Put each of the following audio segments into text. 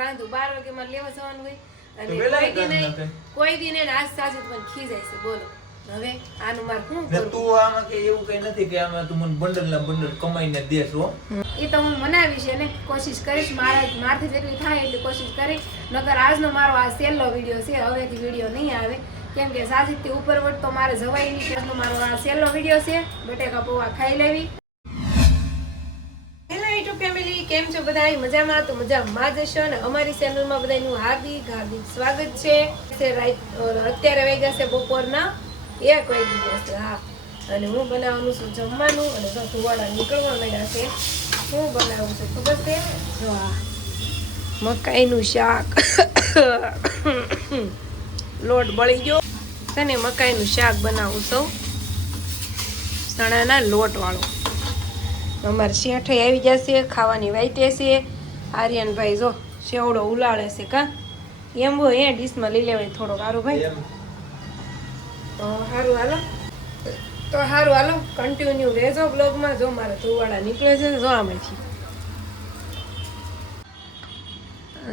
રાંધું 12 વાગે મારે લેવા જવાનું હોય અને કોઈ દી ને આજ સાજુ મને ખીજાય છે બોલો હવે આનું માર શું કરું તું આમાં કે એવું કઈ નથી કે આમાં તું મને બંડલ કમાઈને દેસ હો એ તો હું મનાવીશ અને કોશિશ કરીશ મારાથી જેટલી થાય એટલી કોશિશ કરીશ નકર આજનો મારો આ છેલ્લો વિડીયો છે હવેથી વિડીયો નહીં આવે કેમ કે સાજીદથી ઉપર વટ તો મારે જવાય નહીં આજનો મારો આ છેલ્લો વિડીયો છે બટેકા પૌવા ખાઈ લેવી ફેમિલી કેમ છો બધા મજામાં તો મજામાં જ હશો અને અમારી ચેનલમાં બધાનું હાર્દિક સ્વાગત છે અત્યારે વાગ્યા છે બપોરના 1 વાગી ગયા છે હા અને હું બનાવવાનું છું જમવાનું અને તો ધુવાડા નીકળવા માંડ્યા છે હું બનાવું છું ખબર છે જો આ મકાઈનું શાક લોટ બળી ગયો છે ને મકાઈનું શાક બનાવું છું ચણાના લોટ વાળું અમારે શેઠે આવી જશે ખાવાની વાઈટે છે આર્યનભાઈ જો સેવડો ઉલાળે છે કા એમ હોય એ ડીશમાં લઈ લેવાય થોડો સારું ભાઈ તો સારું હાલો કન્ટિન્યુ રહેજો બ્લોગમાં જો મારે ધુવાડા નીકળે છે જો આમાંથી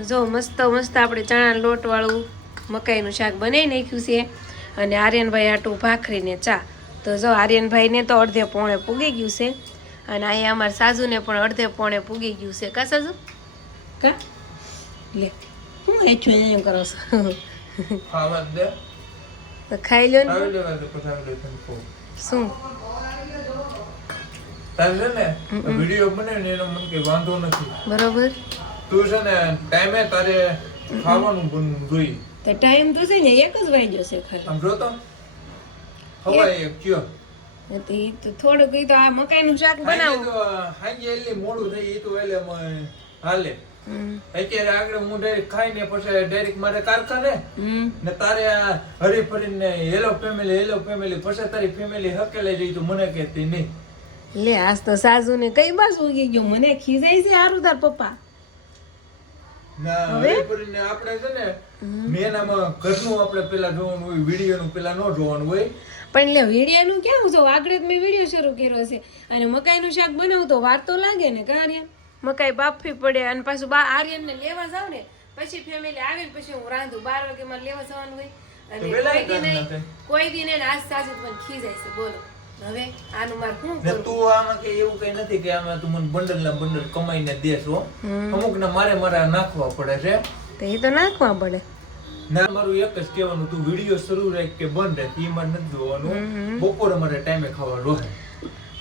જો મસ્ત આપણે ચણા લોટવાળું મકાઈનું શાક બનાવી નાખ્યું છે અને આર્યનભાઈ આટું ભાખરીને ચા તો જો આર્યનભાઈને તો અડધે પોણે પૂગી ગયું છે અને અહીંયા અમારા સાજુને પણ અડધે પોણે પૂગી ગયું છે કા સાજુ કા લે હું હેઠું એમ કરો છો ખાવા દે તો ખાઈ લ્યો ને શું તારે ને વિડિયો બનાવે ને એનો મને કઈ વાંધો નથી બરોબર તું છે ને ટાઈમે તારે ખાવાનું બનવું જોઈએ તો ટાઈમ તો છે ને એક જ વાગ્યો છે ખાલી આમ જો તો હવાય એક કયો તો થોડુંક ઈ તો આ મકાઈનું શાક બનાવો હાંજે એટલે મોડું થઈ ઈ તો એટલે હાલે અત્યારે આગળ હું ડાયરેક્ટ ખાઈને પછી ડાયરેક્ટ મારે કારખાને ને તારે હરી ફરીને હેલો ફેમિલી પછી તારી ફેમિલી હકેલે જઈ તો મને કહેતી નહીં લે આજ તો સાસુ ને કઈ બાજુ ઉગી ગયો મને ખીજાય છે હારું તાર પપ્પા ના હરી ફરીને આપણે છે ને મેનામાં ઘરનું આપણે પેલા જોવાનું હોય વિડીયોનું પેલા ન જોવાનું હોય પણ એટલે વિડીયોનું કેવું છે આગળ જ મેં વિડીયો શરૂ કર્યો છે અને મકાઈનું શાક બનાવું તો વાર તો લાગે ને કા આર્યન મકાઈ બાફવી પડે અને પાછું આર્યનને લેવા જાવ ને પછી ફેમિલી આવે ને પછી હું રાંધું 12 વાગે મારે લેવા જવાનું હોય અને કોઈ દી ને આજ સાજુ મને ખીજાય છે બોલો હવે આનું માર શું કરું તું આમાં કે એવું કઈ નથી કે આમાં તું મને બંડલ કમાઈને દેસ હો અમુક ને મારે નાખવા પડે છે તો એ તો નાખવા પડે ના મારું એક જ કહેવાનું તું વિડીયો શરૂ રાખ કે બંધ રાખ ઈ મારે નથી જોવાનું બપોરે મારે ટાઈમે ખાવા રોહે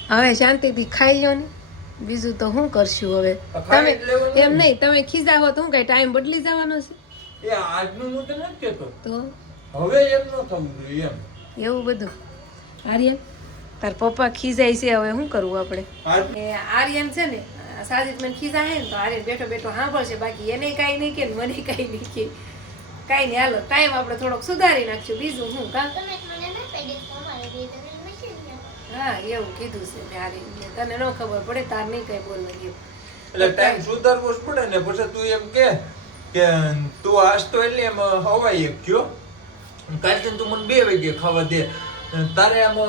હવે શાંતિથી ખાઈ લો ને બીજું તો શું કરશું હવે તમે એમ નહીં તમે ખીજાવો તો હું કઈ ટાઈમ બદલી જવાનો છે એ આજનું હું તો નથી કહેતો તો હવે એમ ન થવું જોઈએ એમ એવું બધું આર્યન તાર પપ્પા ખીજાય છે હવે શું કરવું આપણે આર્યન છે ને સાજીદ મને ખીજાય ને તો આર્યન બેઠો સાંભળશે બાકી એને કાંઈ નહીં કે મને કાંઈ નહીં કે કાંઈ નહીં હાલો ટાઈમ આપણે થોડોક સુધારી નાખશું બીજું શું કા હા એવું કીધું છે ત્યારે તને ન ખબર પડે તાર નહીં કઈ બોલવાનું એટલે ટાઈમ સુધારવો જ પડે ને પછી તું એમ કે તું આજ તો એટલે એમ હવાય એક કયો કાલથી તું મને 2 વાગે ખાવા દે તારે આમ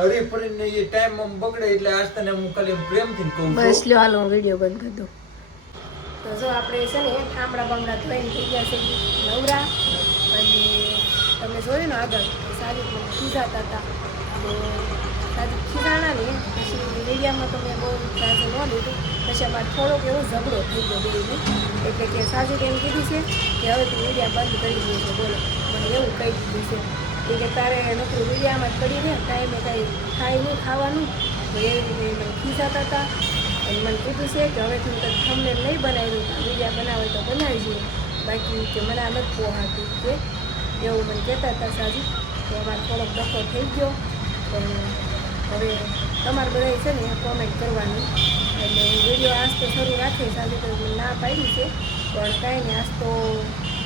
હરી ફરીને એ ટાઈમ આમ બગડે એટલે આજ તને હું ખાલી પ્રેમથી કહું છું બસ લ્યો હાલો વિડીયો બંધ કરી દો તો જો આપણે છે ને ઠામડા બામડા ધોઈને થઈ ગયા છે નવરા અને તમે જોયું ને આગળ સારી ખીજાતા હતા તો સારી ખીજાણા ને પછી મીડિયામાં તો મેં બહુ સાજુ ન લીધું પછી અમારે થોડોક એવો ઝઘડો થઈ ગયો બેને એટલે કે સાજુ એમ કીધું છે કે હવે તું મીડિયા બંધ કરી દઉં છે બોલો મને એવું કહી દીધું છે કે તારે નોકરી મીડિયામાં જ પડી રહે ટાઈમે કાંઈ ખાય નહીં ખાવાનું તો એ રીતે મને ખીજાતા હતા અને મને કીધું છે કે હવે તું તમને નહીં બનાવ્યું મીડિયા બનાવે તો બનાવીશું બાકી કે મને આ નથી પોહાતું કે એવું મને કહેતા હતા સાજુ તો અમારે થોડોક ડખો થઈ ગયો પણ હવે તમારે બધા છે ને કોમેન્ટ કરવાની એટલે વિડીયો આજ તો શરૂ રાખે સાજુ તો ના પાડી છે પણ કાંઈ નહીં આજ તો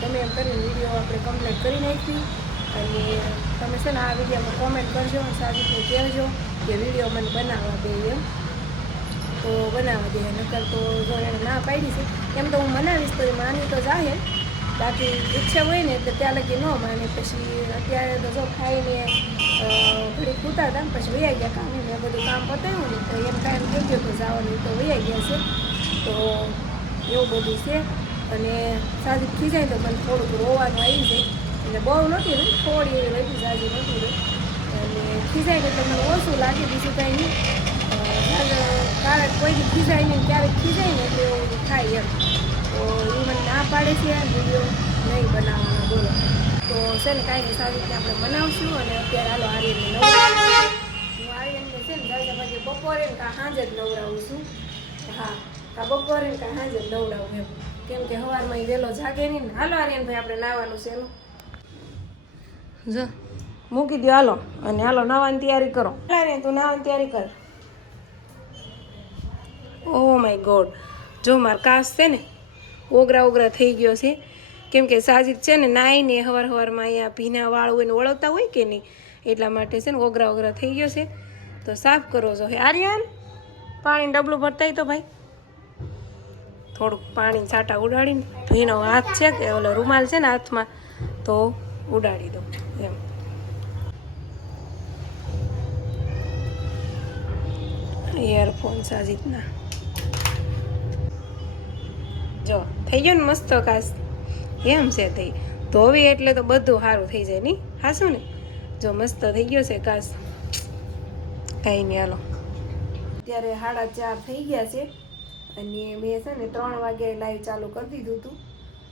તમે એમ કરીને વિડીયો આપણે કમ્પ્લીટ કરી નાખી અને તમે છે ને આ વિડીયોમાં કોમેન્ટ કરજો સાજુને કહેજો કે વિડીયો મને બનાવવા દે એમ તો બનાવવા દે નકર તો જો એને ના પાડી છે એમ તો હું બનાવીશ તો એ માની તો જાહે બાકી ઈચ્છા હોય ને એટલે ત્યાં લગી ન માને પછી અત્યારે તો જો ખાઈને ઘડીક ઉતા હતા ને પછી વૈયા ગયા કામ મેં બધું કામ પતાવ્યું ને તો એમ ટાઈમ થઈ ગયો તો જવાનું તો વૈયા ગયા છે તો એવું બધું છે અને સાજી ખીજાય તો મને થોડુંક રોવાનું આવી જાય એટલે બહુ નથી રહી થોડી એવી વધી સાજી નથી રહી અને ખીજાય એટલે મને ઓછું લાગે બીજું કાંઈ નહીં ક્યારેક કોઈથી ખીજાય નહીં ક્યારેક ખીજાય ને એટલે એવું થાય એમ તો એ મને ના પાડે છે વિડીયો નહીં બનાવવાનો બોલો તો છે ને કાંઈ નહીં સારી રીતે આપણે બનાવશું અને અત્યારે હાલો આર્યનને નવડાવું હું આર્યનને છે ને દાદા પછી બપોરે ને કાં સાંજે જ નવડાવું છું હા કાં બપોરે ને કાં સાંજે જ નવડાવું એમ કેમ કે સવારમાં વહેલો જાગે નહીં ને હાલો આર્યનભાઈ આપણે નાહવાનું છે એનું જો મૂકી દો હાલો અને હાલો નાહવાની તૈયારી કરો આર્યન તું નાહવાની તૈયારી કર ઓહ માય ગોડ જો માર કાસ છે ને ઓગરા થઈ ગયો છે કેમ કે સાજીદ છે ને નાહીને સવારમાં અહીંયા ભીના વાળ હોય ને વળવતા હોય કે નહીં એટલા માટે છે ને ઓગરા થઈ ગયો છે તો સાફ કરો છો હે આર્યન પાણી ડબલું ભરતા તો ભાઈ થોડુંક પાણી છાંટા ઉડાડીને ભીનો હાથ છે કે ઓલો રૂમાલ છે ને હાથમાં તો ઉડાડી દો એમ ઇયરફોન સાજીદના જો થઈ ગયો ને મસ્ત કાસ એમ છે થઈ ધોવી એટલે તો બધું સારું થઈ જાય નહીં હાશું ને જો મસ્ત થઈ ગયો છે કાસ કાંઈ નહીં હાલો અત્યારે 4:30 થઈ ગયા છે અને મેં છે ને 3 વાગે લાઈવ ચાલુ કરી દીધું હતું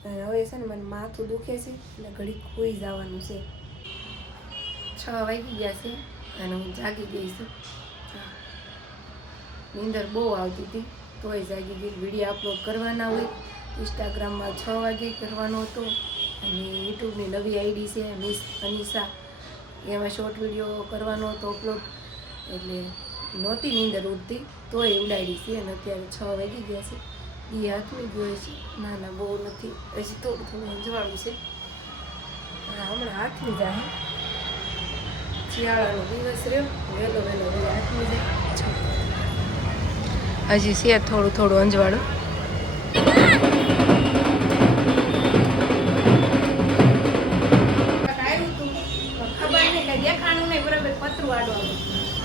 અને હવે છે ને મને માથું દુખે છે એટલે ઘડીક સૂઈ જવાનું છે 6 વાગી ગયા છે અને હું જાગી ગઈ છું નીંદર બહુ આવતી હતી તોય જાગી ગઈ વિડીયો અપલોડ કરવાના હોય ઇન્સ્ટાગ્રામમાં 6 વાગે કરવાનો હતો અને યુટ્યુબની નવી આઈડી છે મિસ અનિશા એમાં શોર્ટ વિડીયો કરવાનો હતો અપલોડ એટલે નહોતી નીંદર ઉડતી તોય ઉડાડી છે અને અત્યારે 6 વાગી ગયા છે એ હાથમાં ગયો છે ના બહુ નથી હજી થોડું અંજવાળું છે હા હમણાં હાથમી જાય શિયાળાનો દિવસ રહ્યો વહેલો હાથમી જાય હજી છે થોડું અંજવાળું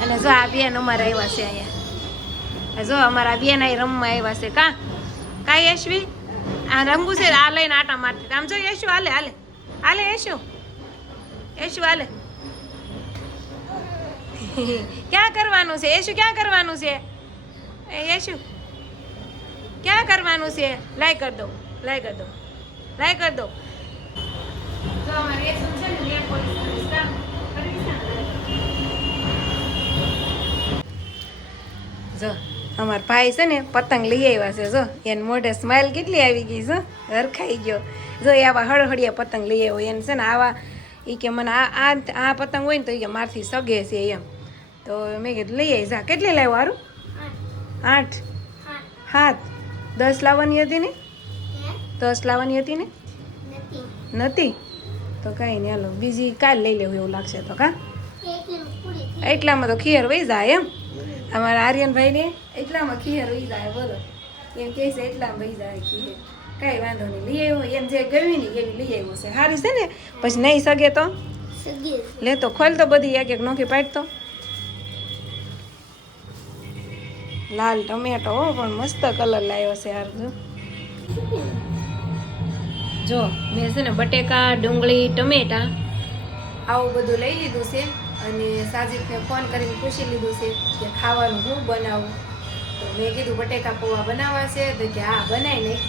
અને જો આ બેન અમારા આવ્યા છે અહીંયા જો અમારા બેન અહીં રમવા આવ્યા છે કાંઈ યશવી આ રમવું છે આ લઈને આટા મારતી આમ જો યશુ હાલે યશુ હાલે ક્યાં કરવાનું છે યશુ ક્યાં કરવાનું છે યશુ ક્યાં કરવાનું છે લાઈ કર દો જો અમારે યશુ છે ને નેલ પોલિશ કામ કરી છે જો અમારા ભાઈ છે ને પતંગ લઈ આવ્યા છે જો એને મોઢે સ્માઇલ કેટલી આવી ગઈ છે હરખાઈ ગયો જો એ આવા હળહળિયા પતંગ લઈ આવ્યો એને છે ને આવા એ કે મને આ પતંગ હોય ને તો એ કે મારથી સગે છે એમ તો મેં કીધું લઈ આવી જા કેટલી લાવ્યો હારું 8 10 લાવવાની હતી ને 10 લાવવાની હતી ને નથી તો કાંઈ નહીં હાલો બીજી કાલ લઈ લેવું એવું લાગશે તો કા એટલામાં તો ખીર વહી જાય એમ અમારા આર્યનભાઈને એટલામાં ખીર વહી જાય બોલો એમ કહે છે એટલામાં વહી જાય ખીર કાંઈ વાંધો નહીં લઈ આવ્યો એમ જે ગમી ને એવી લઈ આવ્યો છે સારી છે ને પછી નહીં સગે તો લે તો ખોલ તો બધી એક નોખી પાડતો લાલ ટમેટો પણ મસ્ત કલર લાવ્યો છે યાર જો મેં છે ને બટેકા ડુંગળી ટમેટા આવું બધું લઈ લીધું છે અને સાજીદને ફોન કરીને પૂછી લીધું છે કે ખાવાનું હું બનાવું તો મેં કીધું બટેકા પૌવા બનાવવા છે તો કે હા બનાવી નહીં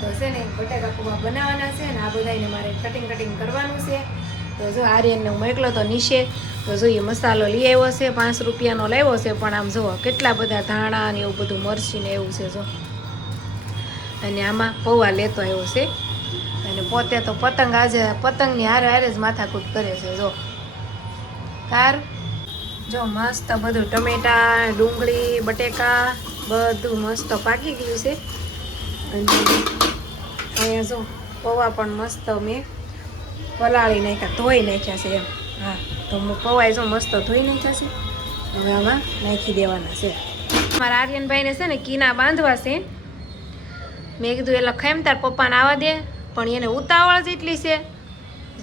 તો છે ને બટેકા પૌવા બનાવવાના છે ને આ બધાને મારે કટિંગ કરવાનું છે તો જો આર્યનને હું મોકલો તો નીચે તો જોઈએ મસાલો લઈ આવ્યો છે 5 રૂપિયાનો લાવ્યો છે પણ આમ જુઓ કેટલા બધા ધાણા ને એવું બધું મરચી ને એવું છે જો અને આમાં પૌવા લેતો આવ્યો છે અને પોતે તો પતંગની હારે જ માથાકૂટ કરે છે જો જો મસ્ત બધું ટમેટા ડુંગળી બટેકા બધું મસ્ત પાકી ગયું છે અને અહીંયા જો પૌવા પણ મસ્ત મેં પલાળી નાખ્યા ધોઈ નાખ્યા છે એમ હા તો પૌવા જો મસ્ત ધોઈ નાખ્યા છે હવે આમાં નાખી દેવાના છે મારા આર્યનભાઈને છે ને કીના બાંધવા છે મેં કીધું એટલે ખાઈમ તાર પપ્પાને આવવા દે પણ એને ઉતાવળ જેટલી છે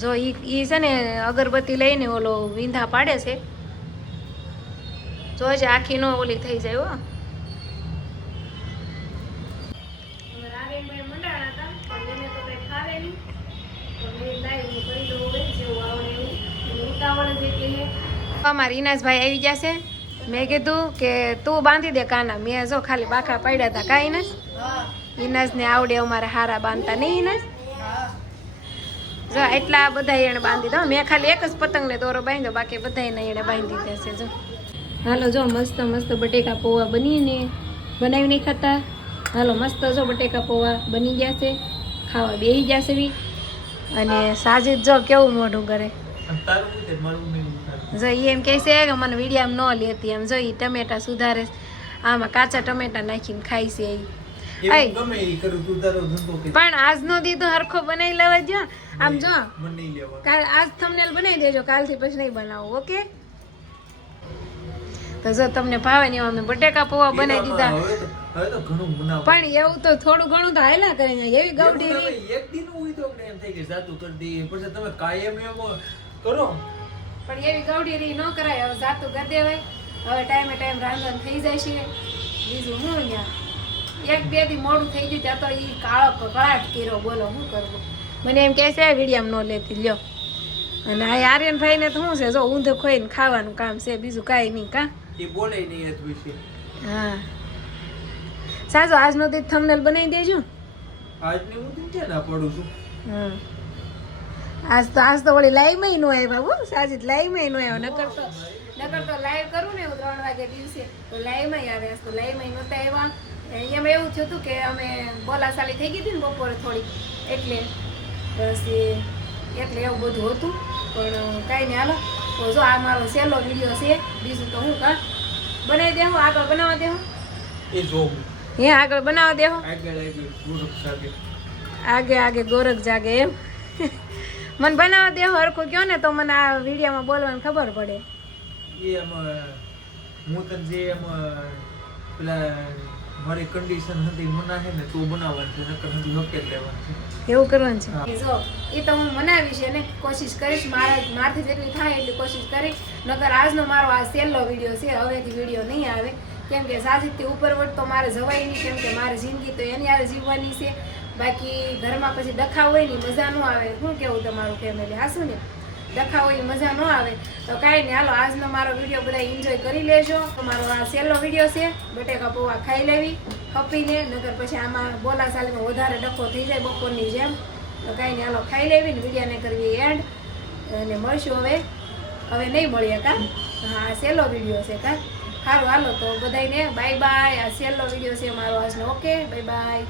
જો એ છે ને અગરબત્તી લઈને ઓલો વીંધા પાડે છે જો જ આખી નો ઓલી થઈ જાય હો મંડાણા હતા જઈએ. અમારા ઇનાસભાઈ આવી જશે. મેં કીધું કે તું બાંધી દે કાના. મેં જો ખાલી બાખા પડ્યા હતા. કાંઈ ઇનાસ? ઇનાસને આવડે અમારે હારા બાંધતા નહીં ઇનાસ? જો એટલા બધા એને બાંધી દો. મેં ખાલી એક જ પતંગને દોરો બાંધ્યો, બાકી બધાને એને બાંધી દેશે. જો હાલો, જો મસ્ત મસ્ત બટેકા પૌવા બનીને બનાવી નહીં ખાતા. હાલો મસ્ત જો બટેકા પૌવા બની ગયા છે, ખાવા બેસી જશે બી. અને સાજીદ જો કેવું મોઢું કરે. જો ઈ એમ કહે છે કે મને વિડીયામાં ન લેતી. એમ જો ઈ ટમેટા સુધારે, આમાં કાચા ટમેટા નાખીને ખાઈ છે ઈ. પણ આજનો દી તો હરખો બનાવી લેવા જો. આમ જો કાલ આજ થંબનેલ બનાવી દેજો, કાલથી પછી નહીં બનાવું. ઓકે? તો જો તમને ભાવે ને અમે બટેકા પૌવા બનાવી દીધા. પણ એવું તો થોડું ઘણું તો હાલ્યા કરે ને. એવી ગવડી એક દિન હોય તો એમ થાય કે જાતું કરી દઈએ, પછી તમે કાયમ એમ કરો. પણ એવી ગવડી રહી ન કરાય. હવે જાતું કરી દેવાય. હવે ટાઈમે ટાઈમ રાંધવાનું થઈ જાય છે. બીજું હું અહીંયા એક બે દી મોડું થઈ ગયું ત્યાં તો ઈ કાળો કકળાટ કર્યો. બોલો શું કરવું? મને એમ કહે છે વિડીયામાં ન લેતી લ્યો. અને આ આર્યનભાઈ ને તો શું છે, જો ઊંધો ખોઈને ખાવાનું કામ છે, બીજું કાંઈ નહીં. કા એ બોલે નહીં એ વિશે. હા સાજો આજનો દી થંબનેલ બનાવી દેજો. આજની હું છે ના પડું છું. હા આજ તો વળી લાઈવમાં નો આવ્યા. હો સાજીદ લાઈવમાં નો આવ્યો. નકર તો લાઈવ કરું ને હું 3 વાગે દિવસે તો લાઈવમાં આવે. આજ તો લાઈવમાં નહોતા આવ્યા. એમાં એવું થયું હતું કે અમે બોલાચાલી થઈ ગઈ હતી ને બપોરે થોડી, એટલે પછી એટલે એવું બધું હતું. પણ કાંઈ નહીં, હાલો તો જો આ મારો સહેલો વિડીયો છે. બીજું તો હું કા બનાવી દેવું, આગળ બનાવવા દેવું. એ જોબ હે આગળ બનાવવા દેવું. આગે આગે ગોરખ જાગે એમ. મને બનાવવા દેવો હરખું કયો ને તો મને આ વિડીયોમાં બોલવાની ખબર પડે. એ એમ હું તને જે એમ પેલા મારી કન્ડિશન હતી મનાહે ને તું બનાવવાનું છે, નકર નથી હકે લેવાનું છે. એવું કરવાનું છે. જો એ તો હું મનાવીશ અને કોશિશ કરીશ, મારાથી જેટલી થાય એટલી કોશિશ કરીશ. નકર આજનો મારો આ સહેલો વિડીયો છે. હવેથી વિડીયો નહીં આવે, કેમ કે સાજીદથી ઉપરવટ તો મારે જવાય નહીં, કેમ કે મારી જિંદગી તો એની હારે જીવવાની છે. બાકી ઘરમાં પછી ડખા હોય ને મજા ન આવે. શું કેવું તમારું ફેમિલી? હાસું ને? ડખા હોય મજા ન આવે તો કાંઈ નહીં. હાલો આજનો મારો વિડીયો બધા એન્જોય કરી લેજો. મારો આ સહેલો વિડીયો છે. બટેકા પૌવા ખાઈ લેવી ખપીને, નગર પછી આમાં બોલાચાલીમાં વધારે ડખો થઈ જાય બપોરની જેમ. તો કાંઈ નહીં, હાલો ખાઈ લેવી ને વિડીયોને કરવી એન્ડ. અને મળશું હવે નહીં મળીએ કા. હા સહેલો વિડીયો છે કા. સારું હાલો તો બધાને બાય બાય. આ સહેલો વિડીયો છે મારો આજનો. Okay bye bye.